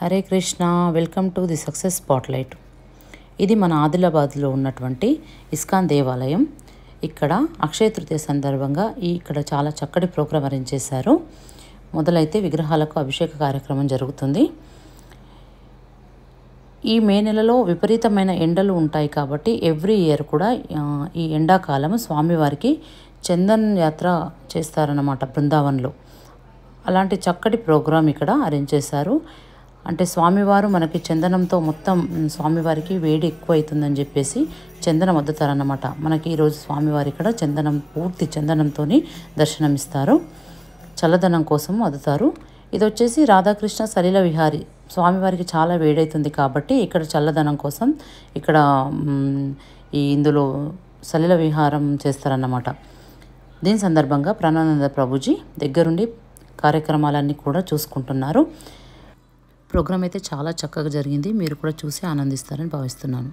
Hare Krishna. Welcome to the success spotlight. ఇది మన ఆదిలాబాద్లో ఉన్నటువంటి ఇస్కాన్ దేవాలయం. ఇక్కడ అక్షయ తృతీయ సందర్భంగా ఇక్కడ చాలా చక్కటి ప్రోగ్రాం అరేంజ్ చేశారు. మొదలైతే విగ్రహాలకు అభిషేక కార్యక్రమం జరుగుతుంది. ఈ మే నెలలో విపరీతమైన ఎండలు ఉంటాయి కాబట్టి ఎవ్రీ ఇయర్ కూడా ఈ ఎండాకాలం స్వామివారికి చందన్ యాత్ర చేస్తారన్నమాట బృందావన్లో. అలాంటి చక్కటి ప్రోగ్రాం ఇక్కడ అరేంజ్ చేశారు. అంటే స్వామివారు మనకి చందనంతో మొత్తం స్వామివారికి వేడి ఎక్కువ అవుతుందని చెప్పేసి చందనం వద్దుతారన్నమాట. మనకి ఈరోజు స్వామివారి ఇక్కడ పూర్తి చందనంతో దర్శనమిస్తారు. చల్లదనం కోసం వదుతారు. ఇది వచ్చేసి రాధాకృష్ణ సలీల విహారీ. స్వామివారికి చాలా వేడవుతుంది కాబట్టి ఇక్కడ చల్లదనం కోసం ఇక్కడ ఇందులో సలీల విహారం చేస్తారన్నమాట. దీని సందర్భంగా ప్రాణానంద ప్రభుజీ దగ్గరుండి కార్యక్రమాలన్నీ కూడా చూసుకుంటున్నారు. ప్రోగ్రాం అయితే చాలా చక్కగా జరిగింది. మీరు కూడా చూసి ఆనందిస్తారని భావిస్తున్నాను.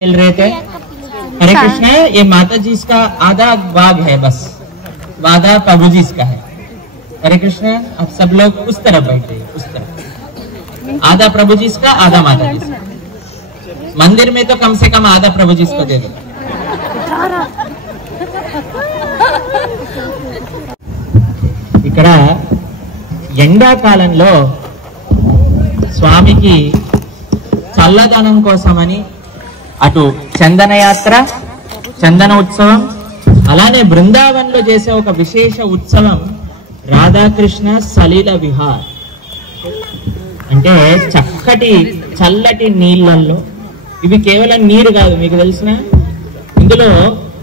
मिल रहे थे। हरे कृष्ण। ये माता जी का आधा भाग है, बस आधा प्रभु जी का है। हरे कृष्ण। आप सब लोग उस तरफ बैठे, उस तरफ आधा प्रभु जी का, आधा माता जी का। मंदिर में तो कम से कम आधा प्रभु जी को दे दो। ఇక్కడ ఎండాకాలంలో స్వామికి చల్లదనం కోసమని అటు చందన యాత్ర, చందన ఉత్సవం, అలానే బృందావన్లో చేసే ఒక విశేష ఉత్సవం రాధాకృష్ణ సలీల విహార్. అంటే చక్కటి చల్లటి నీళ్ళల్లో, ఇవి కేవలం నీరు కాదు, మీకు తెలిసిన ఇందులో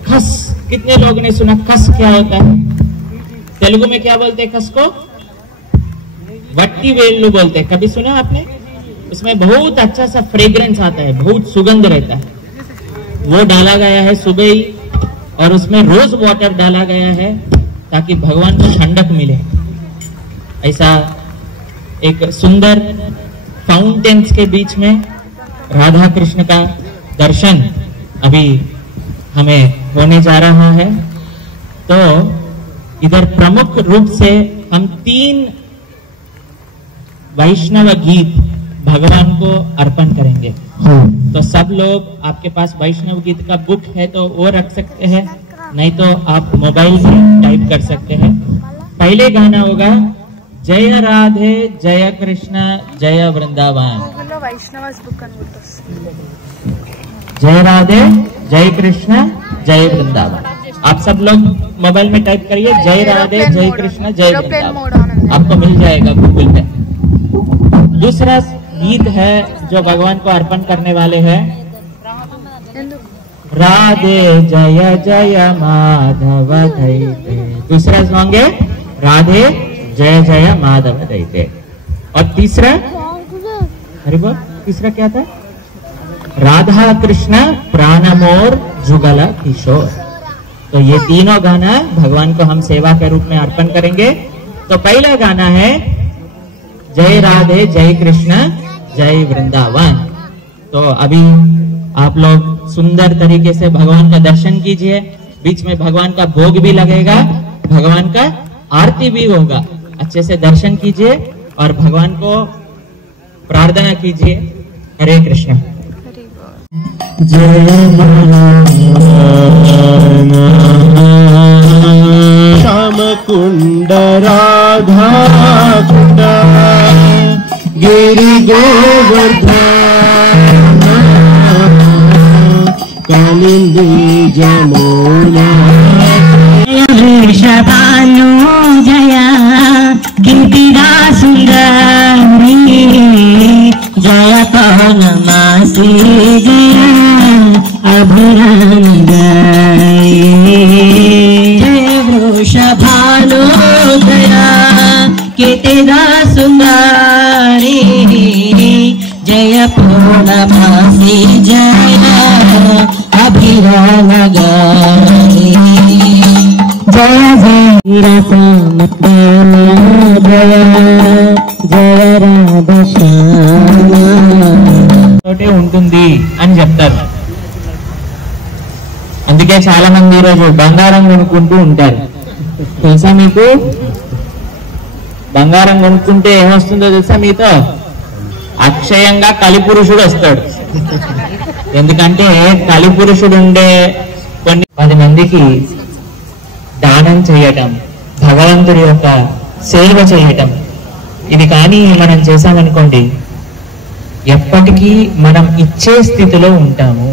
ఖస్. कितने लोगों ने सुना खस क्या होता है? तेलुगु में क्या बोलते हैं खस को? वट्टी वेल्लू बोलते हैं। कभी सुना आपने? इसमें बहुत अच्छा सा फ्रेग्रेंस आता है, बहुत सुगंध रहता है। वो डाला गया है सुबह ही, और उसमें रोज वाटर डाला गया है ताकि भगवान को ठंडक मिले। ऐसा एक सुंदर फाउंटेन्स के बीच में राधा कृष्ण का दर्शन अभी हमें होने जा रहा है। तो इधर प्रमुख रूप से हम 3 वैष्णव गीत भगवान को अर्पण करेंगे। तो सब लोग, आपके पास वैष्णव गीत का बुक है तो वो रख सकते हैं, नहीं तो आप मोबाइल में टाइप कर सकते हैं। पहले गाना होगा जय राधे जय कृष्ण जय वृंदावन। जय राधे जय कृष्ण जय वृंदावन। आप सब लोग मोबाइल में टाइप करिए जय राधे जय कृष्ण जय वृंदावन, आपको मिल जाएगा गूगल पे। दूसरा गीत है जो भगवान को अर्पण करने वाले हैं, राधे जय जय माधव दैते। दूसरा सॉन्ग है राधे जय जय माधव दैते। और तीसरा, अरे बोल, तीसरा क्या था? राधा कृष्ण प्राणमोर जुगल किशोर। तो ये तीनों गाना भगवान को हम सेवा के रूप में अर्पण करेंगे। तो पहला गाना है जय राधे जय कृष्ण जय वृंदावन। तो अभी आप लोग सुंदर तरीके से भगवान का दर्शन कीजिए। बीच में भगवान का भोग भी लगेगा, भगवान का आरती भी होगा। अच्छे से दर्शन कीजिए और भगवान को प्रार्थना कीजिए। हरे कृष्ण। जय श्याम कुंड राधा कुंड गिरि गोवर्धन कालिंदी जमुना वृषभानु जया गिरिरा सुंदरी जय पौर्णमासी जय अभरण जय वृषभानु जया गिरिरा सुंदरी जय पौर्णमासी जय अभिरण जय जय रसम जय जय राधा తోటే ఉంటుంది అని చెప్తారు. అందుకే చాలా మంది ఈరోజు బంగారం కొనుక్కుంటూ ఉంటారు. తెలుసా మీకు? బంగారం కొనుక్కుంటే ఏమొస్తుందో తెలుసా మీతో? అక్షయంగా కలిపురుషుడు వస్తాడు. ఎందుకంటే కలిపురుషుడు ఉండే కొన్ని 10 మందికి దానం చేయటం, భగవంతుడి యొక్క సేవ చేయటం, ఇది కానీ మనం చేశామనుకోండి ఎప్పటికీ మనం ఇచ్చే స్థితిలో ఉంటాము.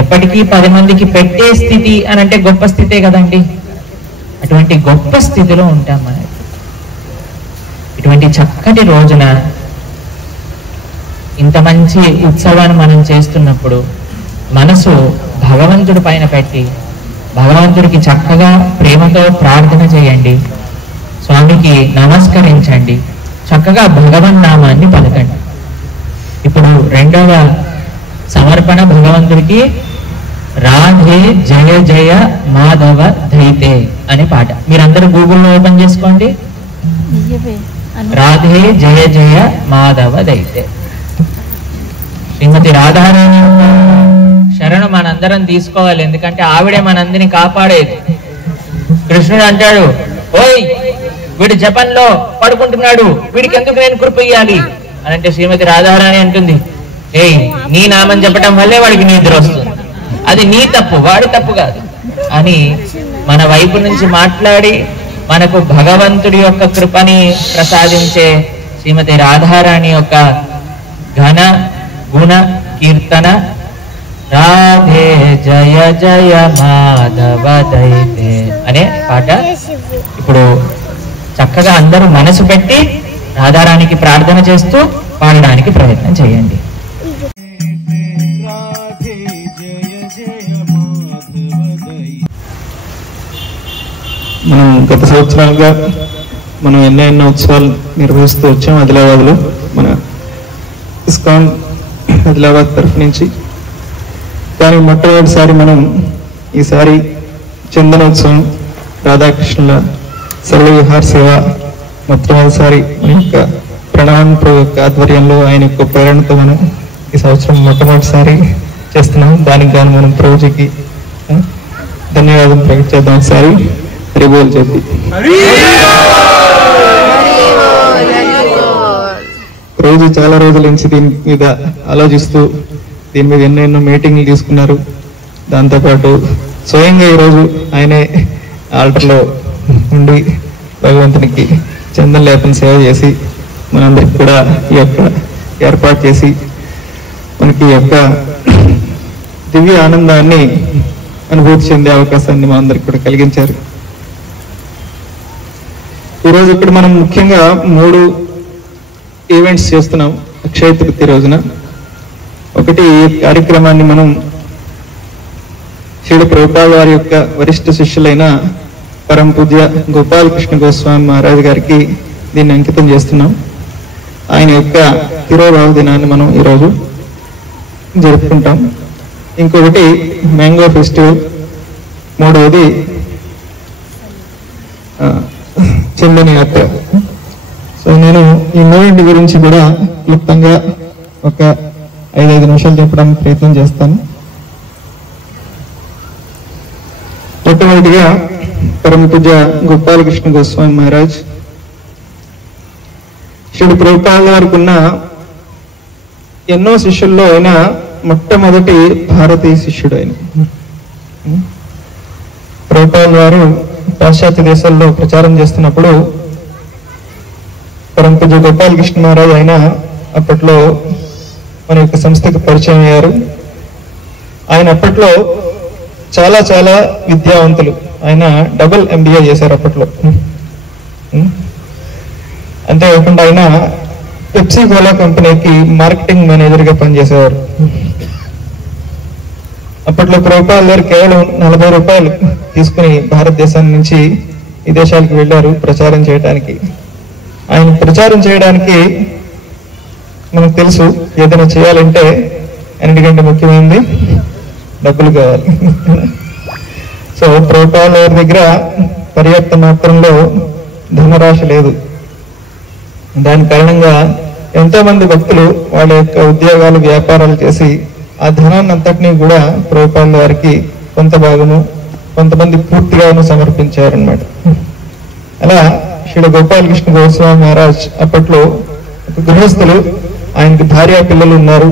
ఎప్పటికీ 10 మందికి పెట్టే స్థితి అని అంటే గొప్ప స్థితే కదండి. అటువంటి గొప్ప స్థితిలో ఉంటాం మనం. ఇటువంటి చక్కటి రోజున ఇంత మంచి ఉత్సవాన్ని మనం చేస్తున్నప్పుడు మనసు భగవంతుడి పైన పెట్టి భగవంతుడికి చక్కగా ప్రేమతో ప్రార్థన చేయండి, స్వామికి నమస్కరించండి, చక్కగా భగవన్నామాన్ని పలకండి. ఇప్పుడు రెండవ సమర్పణ భగవంతుడికి రాధే జయ జయ మాధవ ధైతే అనే పాట. మీరందరూ గూగుల్లో ఓపెన్ చేసుకోండి. రాధే జయ జయ మాధవ దైతే. శ్రీమతి రాధారాణి శరణు మనందరం తీసుకోవాలి. ఎందుకంటే ఆవిడే మనందరినీ కాపాడేది. కృష్ణుడు అంటాడు, ఓయ్ వీడు జపంలో పడుకుంటున్నాడు, వీడికి ఎందుకు నేను కృప ఇయ్యాలి అని అంటే శ్రీమతి రాధారాణి అంటుంది, ఏయ్ నీ నామం చెప్పడం వల్లే వాడికి నిద్ర వస్తుంది, అది నీ తప్పు, వాడి తప్పు కాదు అని మన వైపు నుంచి మాట్లాడి మనకు భగవంతుడి యొక్క కృపని ప్రసాదించే శ్రీమతి రాధారాణి యొక్క ఘన గుణ కీర్తన రాధే జయ జయ మాధవ దైతే అనే పాట ఇప్పుడు చక్కగా అందరూ మనసు పెట్టి రాధారాణికి ప్రార్థన చేస్తూ పాడడానికి ప్రయత్నం చేయండి. మనం గత సంవత్సరాలుగా మనం ఎన్నో ఉత్సవాలు నిర్వహిస్తూ వచ్చాం ఆదిలాబాద్లో. మన ఇస్కాన్ ఆదిలాబాద్ తరఫు నుంచి. కానీ మొట్టమొదటిసారి మనం ఈసారి చందనోత్సవం రాధాకృష్ణుల సరళ విహార సేవ మొట్టమొదటిసారి మన యొక్క ప్రణామం యొక్క ఆధ్వర్యంలో ఆయన యొక్క ప్రేరణతో మనం ఈ సంవత్సరం మొట్టమొదటిసారి చేస్తున్నాం. దానికి గాను మనం ప్రభుజీకి ధన్యవాదం ప్రకటించేద్దాం. ఒకసారి హరిబోల్ చెప్పి రోజు చాలా రోజుల నుంచి దీని మీద ఆలోచిస్తూ దీని మీద ఎన్నెన్నో మీటింగ్లు తీసుకున్నారు. దాంతోపాటు స్వయంగా ఈరోజు ఆయనే ఆల్టర్లో ఉండి భగవంతునికి చందన లేపన సేవ చేసి మనందరికి కూడా ఈ యొక్క ఏర్పాటు చేసి మనకి ఈ యొక్క దివ్య ఆనందాన్ని అనుభూతి చెందే అవకాశాన్ని మా అందరికి కూడా కలిగించారు. ఈరోజు ఇక్కడ మనం ముఖ్యంగా 3 ఈవెంట్స్ చేస్తున్నాం అక్షయ తృతీయ రోజున. ఒకటి ఈ కార్యక్రమాన్ని మనం శ్రీల ప్రభుపాద వారి యొక్క వరిష్ఠ శిష్యులైన పరమ పూజ్య గోపాలకృష్ణ గోస్వామి మహారాజ్ గారికి దీన్ని అంకితం చేస్తున్నాం. ఆయన యొక్క తిరోభావ దినాన్ని మనం ఈరోజు జరుపుకుంటాం. ఇంకొకటి మ్యాంగో ఫెస్టివల్, మూడవది చందన యాత్ర. సో నేను ఈ మూడింటి గురించి కూడా క్లుప్తంగా ఒక 5 నిమిషాలు చెప్పడానికి ప్రయత్నం చేస్తాను. మొట్టమొదటిగా పరమ పూజ్య గోపాలకృష్ణ గోస్వామి మహారాజ్ శ్రీ ప్రభుపాద వారికి ఉన్న ఎన్నో శిష్యుల్లో ఆయన మొట్టమొదటి భారతీయ శిష్యుడు. ఆయన ప్రభుపాద వారు పాశ్చాత్య దేశాల్లో ప్రచారం చేస్తున్నప్పుడు పరమ పూజ్య గోపాలకృష్ణ మహారాజ్ ఆయన అప్పట్లో మన యొక్క సంస్థకు పరిచయం అయ్యారు. ఆయన అప్పట్లో చాలా చాలా విద్యావంతులు. ఆయన డబుల్ MBA చేశారు అప్పట్లో. అంతేకాకుండా ఆయన పెప్సీ కోలా కంపెనీకి మార్కెటింగ్ మేనేజర్ గా పనిచేసేవారు. అప్పట్లో ప్రభుపాద గారు కేవలం 40 రూపాయలు తీసుకుని భారతదేశం నుంచి విదేశాలకు వెళ్ళారు ప్రచారం చేయడానికి. ఆయన ప్రచారం చేయడానికి మనకు తెలుసు, ఏదైనా చేయాలంటే అన్నిటికంటే ముఖ్యమైనది డబ్బులు కావాలి. సో ప్రభుపాద గారి దగ్గర పర్యాప్త మాత్రంలో ధనరాశి లేదు. దాని కారణంగా ఎంతో మంది భక్తులు వాళ్ళ యొక్క ఉద్యోగాలు వ్యాపారాలు చేసి ఆ ధనాన్ని అంతటినీ కూడా ప్రభుపాద వారికి కొంత భాగము, కొంతమంది పూర్తిగాను సమర్పించారన్నమాట. అలా శ్రీ గోపాలకృష్ణ గోస్వామి మహారాజ్ అప్పట్లో ఒక గృహస్థులు, ఆయనకి భార్య పిల్లలు ఉన్నారు.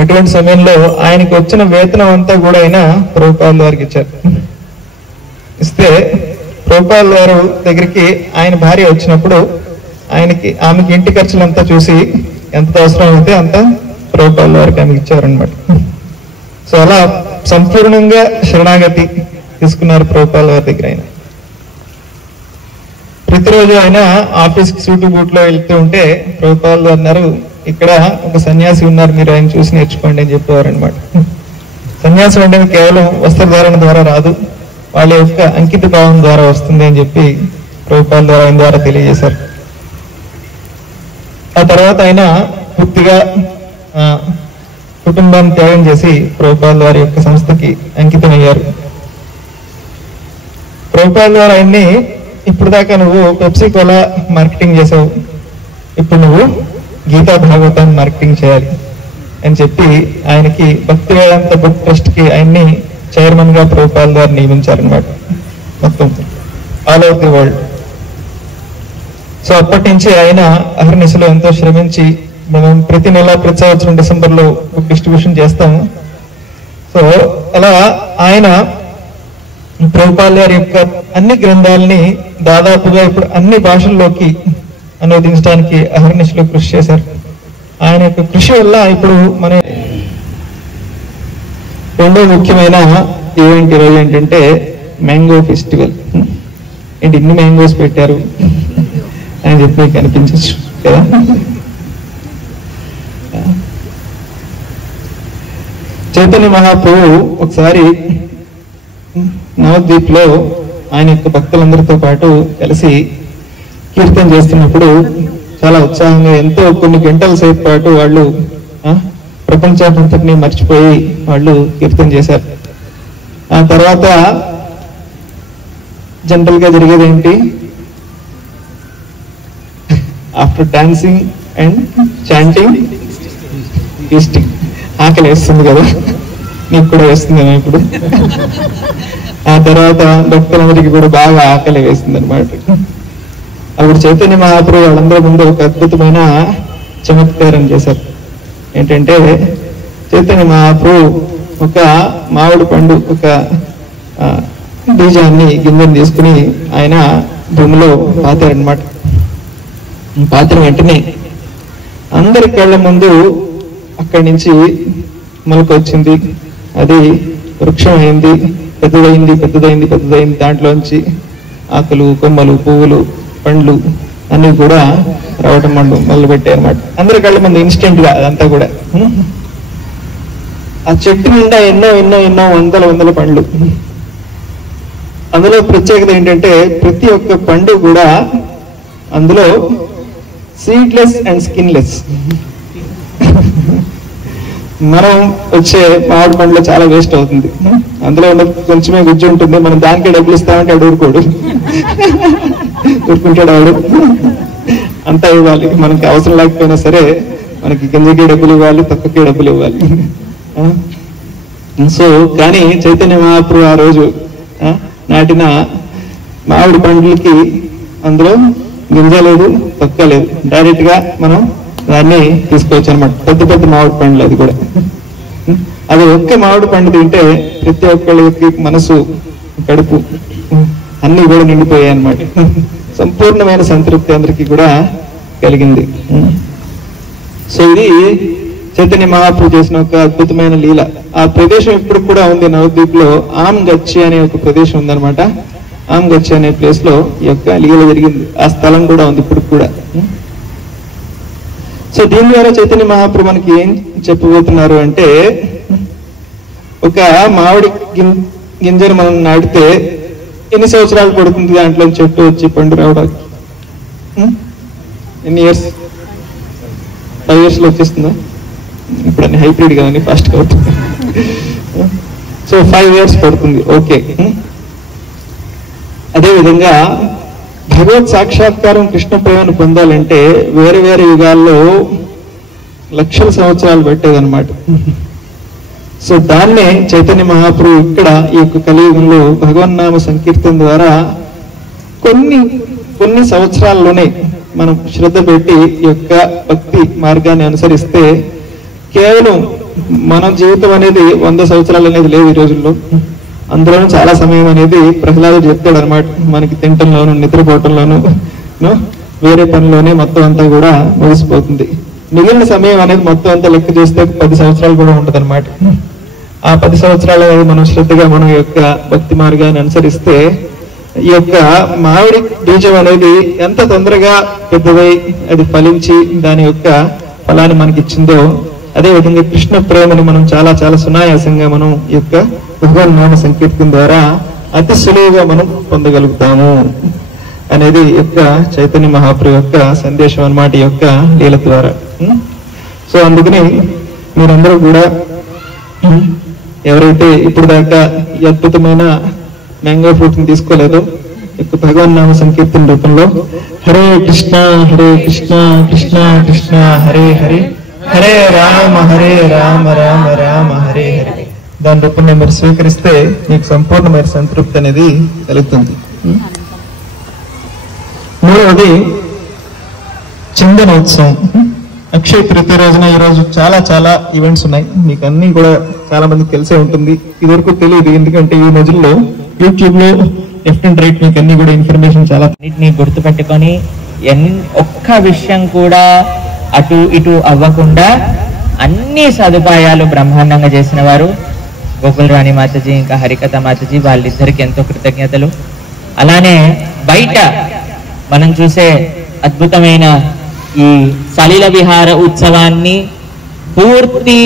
అటువంటి సమయంలో ఆయనకి వచ్చిన వేతనం అంతా కూడా ఆయన ప్రభుపాద వారికి ఇచ్చారు. ఇస్తే ప్రభుపాద వారు దగ్గరికి ఆయన భార్య వచ్చినప్పుడు ఆమెకి ఇంటి ఖర్చులంతా చూసి ఎంత అవసరం అయితే అంత ప్రభుపాద వారికి ఆమెకి ఇచ్చారనమాట. సో అలా సంపూర్ణంగా శరణాగతి తీసుకున్నారు ప్రభుపాద వారి దగ్గర. ఆయన ప్రతిరోజు ఆయన ఆఫీస్కి సూటు బూట్లో వెళ్తూ ఉంటే ప్రభుపాద వారు అన్నారు, ఇక్కడ ఒక సన్యాసి ఉన్నారు, మీరు ఆయన చూసి నేర్చుకోండి అని చెప్పేవారు అనమాట. సన్యాసం అంటే కేవలం వస్త్రధారణ ద్వారా రాదు, వాళ్ళ యొక్క అంకిత భావం ద్వారా వస్తుంది అని చెప్పి ప్రభుపాద వారు ఆయన ద్వారా తెలియజేశారు. ఆ తర్వాత ఆయన పూర్తిగా కుటుంబాన్ని త్యాగం చేసి ప్రభుపాద వారి యొక్క సంస్థకి అంకితమయ్యారు. ప్రభుపాద వారు ఆయన్ని, ఇప్పుడు దాకా నువ్వు పెప్సీ కోలా మార్కెటింగ్ చేసావు, ఇప్పుడు నువ్వు గీతా భాగవతాన్ని మార్కెటింగ్ చేయాలి అని చెప్పి ఆయనకి భక్తి వేదాంత బుక్ ట్రస్ట్ కి ఆయన్ని చైర్మన్ గా ప్రభుపాద గారు నియమించారనమాట, మొత్తం all over the world. So అప్పటి నుంచి ఆయన అహర్నిశలో ఎంతో శ్రమించి, మనం ప్రతి నెల ప్రతి సంవత్సరం డిసెంబర్లో బుక్ డిస్ట్రిబ్యూషన్ చేస్తాము. సో అలా ఆయన ప్రభుపాద గారి యొక్క అన్ని గ్రంథాలని దాదాపుగా ఇప్పుడు అన్ని భాషల్లోకి అనువదించడానికి అహర్నిశలో కృషి చేశారు. ఆయన యొక్క కృషి వల్ల ఇప్పుడు మన రెండో ముఖ్యమైన ఈవెంట్ ఈరోజు ఏంటంటే మ్యాంగో ఫెస్టివల్. ఏంటి ఇన్ని మ్యాంగోస్ పెట్టారు అని చెప్పి కనిపించచ్చు కదా. చైతన్య మహాప్రభు ఒకసారి నవద్వీప్ లో ఆయన యొక్క భక్తులందరితో పాటు కలిసి కీర్తన చేస్తున్నప్పుడు చాలా ఉత్సాహంగా ఎంతో కొన్ని గంటల సేపు పాటు వాళ్ళు ప్రపంచాన్నంతటినీ మర్చిపోయి వాళ్ళు కీర్తన చేశారు. ఆ తర్వాత జనరల్ గా జరిగేది ఏంటి, after dancing and chanting feasting. ఆకలి వేస్తుంది కదా, నీకు కూడా వేస్తుందేమో ఇప్పుడు. ఆ తర్వాత భక్తులందరికీ కూడా బాగా ఆకలి వేస్తుంది అనమాట. అప్పుడు చైతన్య మహాప్రభు వాళ్ళందరి ముందు ఒక అద్భుతమైన చమత్కారం చేశారు. ఏంటంటే చైతన్య మహాప్రభు ఒక మామిడి పండు ఒక బీజాన్ని గింజను తీసుకుని ఆయన భూమిలో పాతారనమాట. పాతిన వెంటనే అందరి కళ్ళ ముందు అక్కడి నుంచి మొలక వచ్చింది, అది వృక్షం అయింది, పెద్దదైంది. దాంట్లోంచి ఆకులు, కొమ్మలు, పువ్వులు, పండ్లు అన్ని కూడా రావటం మొదలు పెట్టాయి అనమాట. అందరి కళ్ళ ముందు ఇన్స్టెంట్ గా అదంతా కూడా. ఆ చెట్టు నిండా ఎన్నో వందల పండ్లు. అందులో ప్రత్యేకత ఏంటంటే ప్రతి ఒక్క పండు కూడా అందులో సీడ్లెస్ అండ్ స్కిన్లెస్. మనం వచ్చే మామిడి పండులో చాలా వేస్ట్ అవుతుంది. అందులో ఉన్న కొంచెమే గుజ్జు ఉంటుంది. మనం దానికే డబ్బులు ఇస్తామంటే ఆడు ఊరుకోడు, ఊరుకుంటాడు ఆడు. అంతా ఇవ్వాలి, మనకి అవసరం లేకపోయినా సరే మనకి గింజకి డబ్బులు ఇవ్వాలి, తక్కువకే డబ్బులు ఇవ్వాలి. సో కానీ చైతన్య మహాప్రభు ఆ రోజు నాటిన మామిడి పండ్లకి అందులో గింజ లేదు, తక్కువ లేదు, డైరెక్ట్ గా మనం దాన్ని తీసుకోవచ్చు అనమాట. పెద్ద పెద్ద మామిడి పండ్లు అది కూడా. అది ఒక్క మామిడి పండు తింటే ప్రతి ఒక్కళ్ళకి మనసు, కడుపు అన్ని కూడా నిండిపోయాయి అనమాట. సంపూర్ణమైన సంతృప్తి అందరికీ కూడా కలిగింది. సో ఇది చైతన్య మహాప్రభు చేసిన ఒక అద్భుతమైన లీల. ఆ ప్రదేశం ఇప్పుడు కూడా ఉంది నవద్వీప్ లో. ఆమ్ గచ్చి అనే ఒక ప్రదేశం ఉందన్నమాట. ఆమ్ గచ్చి అనే ప్లేస్ లో ఈ యొక్క లీల జరిగింది. ఆ స్థలం కూడా ఉంది ఇప్పుడు కూడా. సో దీని ద్వారా చైతన్య మహాప్రభు మనకి ఏం చెప్పబోతున్నారు అంటే, ఒక మామిడి గింజను మనం నాటితే ఎన్ని సంవత్సరాలు పడుతుంది దాంట్లో చెట్టు వచ్చి పండు రావడానికి? ఎన్ని ఇయర్స్? 5 years లో వచ్చేస్తుందా? ఇప్పుడు అన్ని హైబ్రిడ్ కదండి, ఫాస్ట్ గా అవుతుంది. సో 5 years పడుతుంది. ఓకే. అదేవిధంగా భగవత్ సాక్షాత్కారం, కృష్ణ ప్రేమను పొందాలంటే వేరే వేరే యుగాల్లో లక్షల సంవత్సరాలు పట్టేదన్నమాట. సో దాన్నే చైతన్య మహాప్రభు ఇక్కడ ఈ యొక్క కలియుగంలో భగవన్నామ సంకీర్తన ద్వారా కొన్ని సంవత్సరాల్లోనే మనం శ్రద్ధ పెట్టి ఈ యొక్క భక్తి మార్గాన్ని అనుసరిస్తే కేవలం మన జీవితం అనేది 100 సంవత్సరాలు అనేది లేదు ఈ రోజుల్లో. అందులోనూ చాలా సమయం అనేది ప్రహ్లాదుడు చెప్తాడు అనమాట. మనకి తింటంలోను, నిద్రపోవటంలోను, వేరే పనిలోనే మొత్తం అంతా కూడా ముగిసిపోతుంది. మిగిలిన సమయం అనేది మొత్తం అంతా లెక్క చేస్తే 10 సంవత్సరాలు కూడా ఉంటది అనమాట. ఆ 10 సంవత్సరాలు మనం శ్రద్ధగా మనం యొక్క భక్తి మార్గాన్ని అనుసరిస్తే ఈ యొక్క మామిడి బీజం అనేది ఎంత తొందరగా పెద్దదై అది ఫలించి దాని యొక్క ఫలాన్ని మనకి ఇచ్చిందో, అదే విధంగా కృష్ణ ప్రేమని మనం చాలా చాలా సునాయాసంగా మనం ఈ యొక్క భగవన్ నామ సంకీర్తన ద్వారా అతి సులువుగా మనం పొందగలుగుతాము అనేది యొక్క చైతన్య మహాప్రభు యొక్క సందేశం అన్నమాట ఈ యొక్క లీల ద్వారా. సో అందుకని మీరందరూ కూడా ఎవరైతే ఇప్పుడు దాకా ఈ అద్భుతమైన మ్యాంగో ఫ్రూట్ ని తీసుకోలేదో భగవన్ నామ సంకీర్తన రూపంలో హరే కృష్ణ కృష్ణ కృష్ణ హరే హరే, హరే రామ రామ రామ హరే హరే, దాని రూపంలో మీరు స్వీకరిస్తే మీకు సంపూర్ణమైన సంతృప్తి అనేది కలుగుతుంది. మూడవది చందనోత్సవం. అక్షయ తృతీయ రోజున ఈ రోజు చాలా చాలా ఈవెంట్స్ ఉన్నాయి. మీకు అన్ని కూడా చాలా మందికి తెలిసే ఉంటుంది. ఇదివరకు తెలియదు, ఎందుకంటే ఈ రోజుల్లో యూట్యూబ్ లో లెఫ్ట్ అండ్ రైట్ మీకు అన్ని కూడా ఇన్ఫర్మేషన్ చాలా అన్నిటిని గుర్తుపెట్టుకొని ఒక్క విషయం కూడా అటు ఇటు అవ్వకుండా అన్ని సదుపాయాలు బ్రహ్మాండంగా చేసిన వారు గోకుల్ రాణి మాతాజీ, ఇంకా హరికథ మాతాజీ, వాళ్ళిద్దరికి ఎంతో కృతజ్ఞతలు. అలానే బయట మనం చూసే అద్భుతమైన ఈ సలిల విహార ఉత్సవాన్ని పూర్తి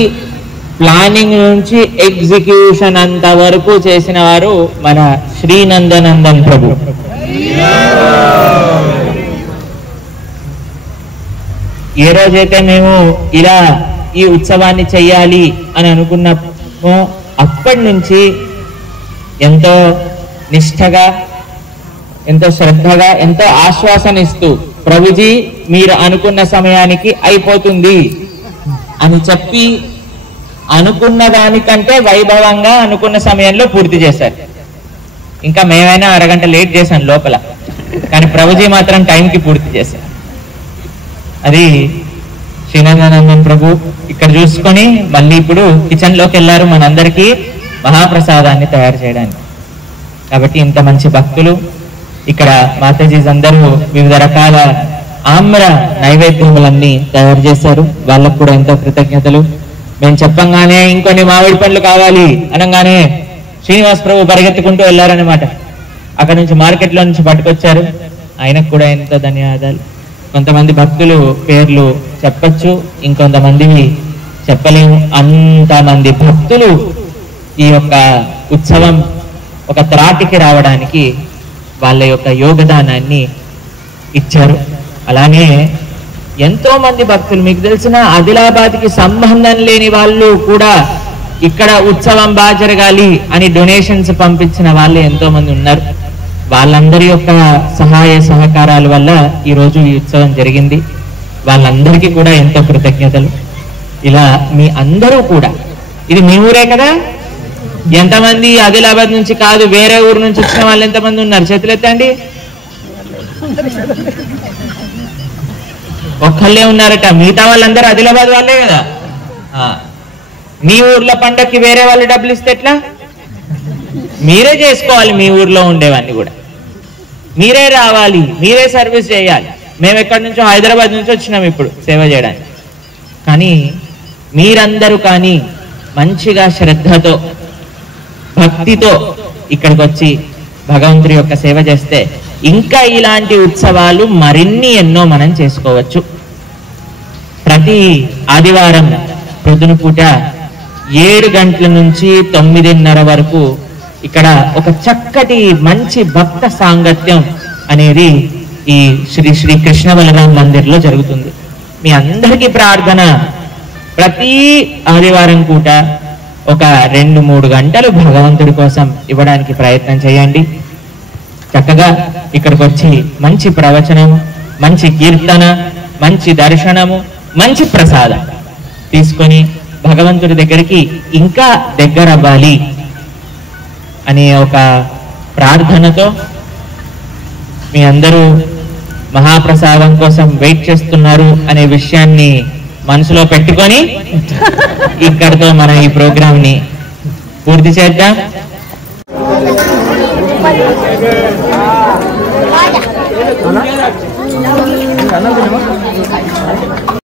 ప్లానింగ్ నుంచి ఎగ్జిక్యూషన్ అంత వరకు చేసిన వారు మన శ్రీనందనందన్ ప్రభు. ఏ రోజైతే మేము ఇలా ఈ ఉత్సవాన్ని చెయ్యాలి అని అనుకున్నామో అప్పటి నుంచి ఎంతో నిష్ఠగా, ఎంతో శ్రద్ధగా, ఎంతో ఆశ్వాసన ఇస్తూ ప్రభుజీ మీరు అనుకున్న సమయానికి అయిపోతుంది అని చెప్పి అనుకున్న దానికంటే వైభవంగా అనుకున్న సమయంలో పూర్తి చేశారు. ఇంకా మేమైనా అరగంట లేట్ చేశాను లోపల, కానీ ప్రభుజీ మాత్రం టైంకి పూర్తి చేశారు. అది శ్రీనందనందన్ ప్రభు ఇక్కడ చూసుకొని మళ్ళీ ఇప్పుడు కిచెన్ లోకి వెళ్ళారు మనందరికీ మహాప్రసాదాన్ని తయారు చేయడానికి. కాబట్టి ఇంత మంచి భక్తులు ఇక్కడ మాతాజీస్ అందరూ వివిధ రకాల ఆమ్ర నైవేద్యములన్నీ తయారు చేశారు. వాళ్ళకు కూడా ఎంతో కృతజ్ఞతలు. మేము చెప్పంగానే ఇంకొన్ని మామిడి పండ్లు కావాలి అనగానే శ్రీనివాస్ ప్రభు పరిగెత్తుకుంటూ వెళ్ళారనమాట. అక్కడ నుంచి మార్కెట్లో నుంచి పట్టుకొచ్చారు. ఆయనకు కూడా ఎంతో ధన్యవాదాలు. కొంతమంది భక్తులు పేర్లు చెప్పచ్చు, ఇంకొంతమందివి చెప్పలేము. అంతమంది భక్తులు ఈ యొక్క ఉత్సవం ఒక త్రాటికి రావడానికి వాళ్ళ యొక్క యోగదానాన్ని ఇచ్చారు. అలానే ఎంతో మంది భక్తులు, మీకు తెలిసిన ఆదిలాబాద్కి సంబంధం లేని వాళ్ళు కూడా ఇక్కడ ఉత్సవం బాగా జరగాలి అని డొనేషన్స్ పంపించిన వాళ్ళు ఎంతో మంది ఉన్నారు. వాళ్ళందరి యొక్క సహాయ సహకారాల వల్ల ఈరోజు ఈ ఉత్సవం జరిగింది. వాళ్ళందరికీ కూడా ఎంతో కృతజ్ఞతలు. ఇలా మీ అందరూ కూడా, ఇది మీ ఊరే కదా, ఎంతమంది ఆదిలాబాద్ నుంచి కాదు వేరే ఊరు నుంచి వచ్చిన వాళ్ళు ఎంతమంది ఉన్నారు? చేతులు ఎత్తండి. ఒక్కళ్ళే ఉన్నారట, మిగతా వాళ్ళందరూ ఆదిలాబాద్ వాళ్ళే కదా. మీ ఊర్లో పండక్కి వేరే వాళ్ళు డబ్బులు ఇస్తే ఎట్లా? మీరే చేసుకోవాలి. మీ ఊర్లో ఉండేవన్నీ కూడా మీరే రావాలి, మీరే సర్వీస్ చేయాలి. మేము ఎక్కడి నుంచో హైదరాబాద్ నుంచి వచ్చినాం ఇప్పుడు సేవ చేయడానికి. కానీ మీరందరూ కానీ మంచిగా శ్రద్ధతో భక్తితో ఇక్కడికి వచ్చి భగవంతుడి యొక్క సేవ చేస్తే ఇంకా ఇలాంటి ఉత్సవాలు మరిన్ని ఎన్నో మనం చేసుకోవచ్చు. ప్రతి ఆదివారం ప్రొద్దున పూట 7 గంటల నుంచి 9:30 వరకు ఇక్కడ ఒక చక్కటి మంచి భక్త సాంగత్యం అనేది ఈ శ్రీ శ్రీ కృష్ణ బలరాం మందిర్లో జరుగుతుంది. మీ అందరికీ ప్రార్థన, ప్రతి ఆదివారం పూట ఒక 2-3 గంటలు భగవంతుడి కోసం ఇవ్వడానికి ప్రయత్నం చేయండి. చక్కగా ఇక్కడికి వచ్చి మంచి ప్రవచనము, మంచి కీర్తన, మంచి దర్శనము, మంచి ప్రసాదం తీసుకొని భగవంతుడి దగ్గరికి ఇంకా దగ్గర అవ్వాలి అనే ఒక ప్రార్థనతో మీ అందరూ మహాప్రసాదం కోసం వెయిట్ చేస్తున్నారు అనే విషయాన్ని మనసులో పెట్టుకొని ఇక్కడితో మనం ఈ ప్రోగ్రామ్ ని పూర్తి చేద్దాం.